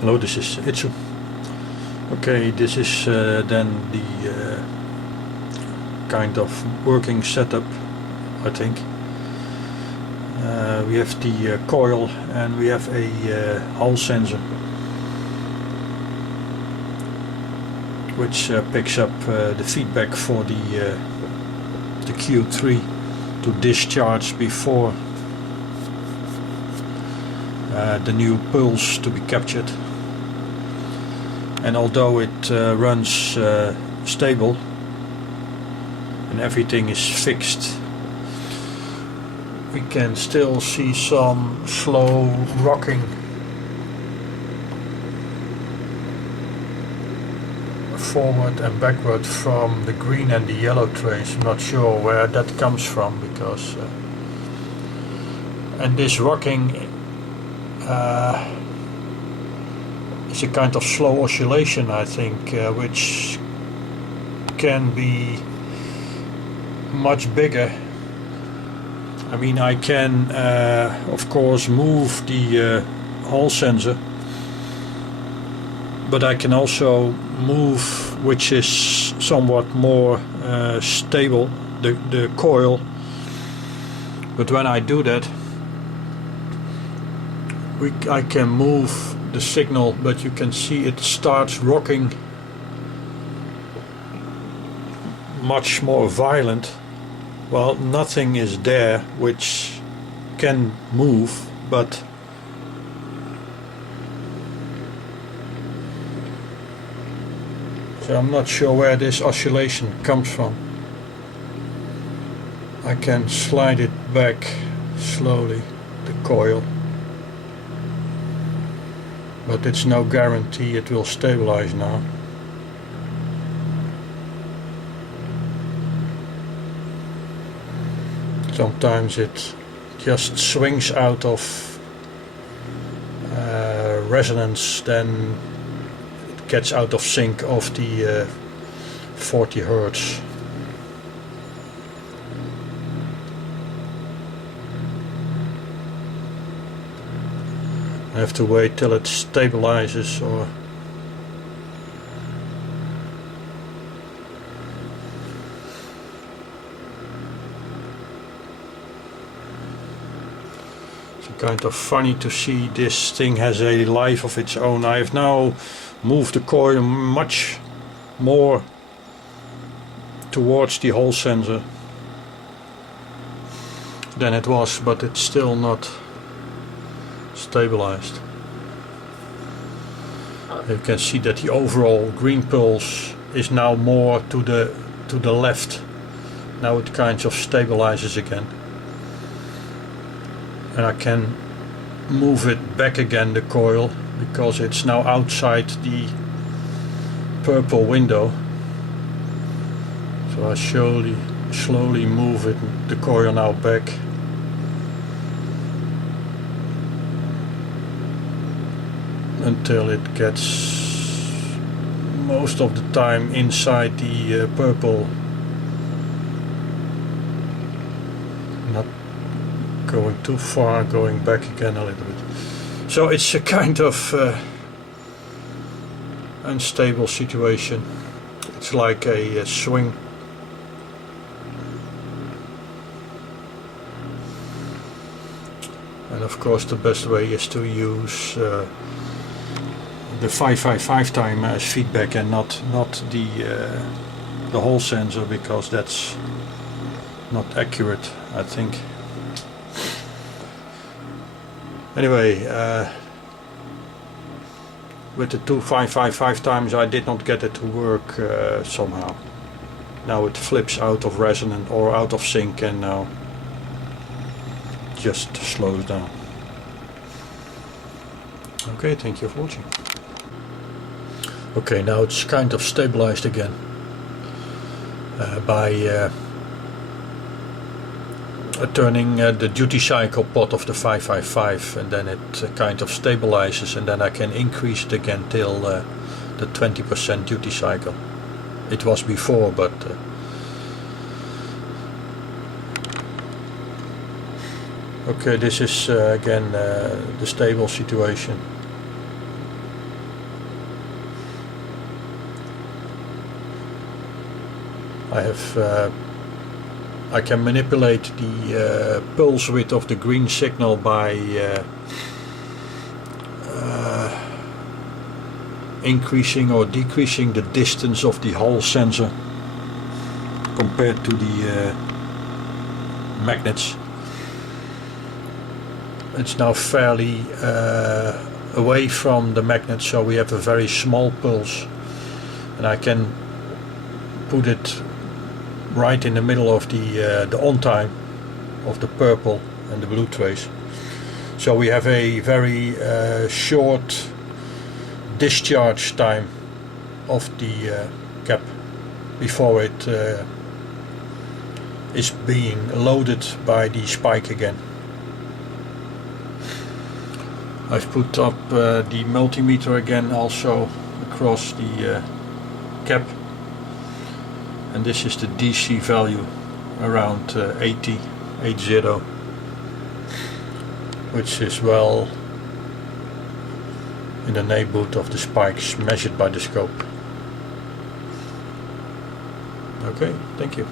Hello, this is Itsu. Okay, this is then the kind of working setup, I think. We have the coil and we have a Hall sensor which picks up the feedback for the Q3 to discharge before the new pulse to be captured. And although it runs stable and everything is fixed, we can still see some slow rocking forward and backward from the green and the yellow trace. I'm not sure where that comes from, because and this rocking is a kind of slow oscillation, I think, which can be much bigger. I mean, I can of course move the Hall sensor, but I can also move, which is somewhat more stable, the coil. But when I do that, I can move the signal, but you can see it starts rocking much more violent. Well, nothing is there which can move, but so I'm not sure where this oscillation comes from. I can slide it back slowly, the coil, but it's no guarantee it will stabilize now. Sometimes it just swings out of resonance, then it gets out of sync of the 40 Hertz. I have to wait till it stabilizes, or kind of funny to see this thing has a life of its own. I have now moved the coil much more towards the Hall sensor than it was, but it's still not stabilized. You can see that the overall green pulse is now more to the left. Now it kind of stabilizes again. And I can move it back again, the coil, because it's now outside the purple window. So I slowly move it, the coil now back. Until it gets most of the time inside the purple. Not going too far, going back again a little bit. So it's a kind of unstable situation. It's like a swing. And of course the best way is to use the 555 timer as feedback and not the Hall sensor, because that's not accurate, I think. Anyway, with the two 555 times I did not get it to work somehow. Now it flips out of resonance or out of sync, and now just slows down. Okay, thank you for watching. Okay, now it's kind of stabilized again by turning the duty cycle pot of the 555, and then it kind of stabilizes, and then I can increase it again till the 20% duty cycle. It was before, but okay, this is again the stable situation. I can manipulate the pulse width of the green signal by increasing or decreasing the distance of the Hall sensor compared to the magnets. It's now fairly away from the magnet, so we have a very small pulse, and I can put it right in the middle of the on time of the purple and the blue trace. So we have a very short discharge time of the cap before it is being loaded by the spike again. I've put up the multimeter again also across the cap, and this is the DC value around 80, which is well in the neighborhood of the spikes measured by the scope. Okay, thank you.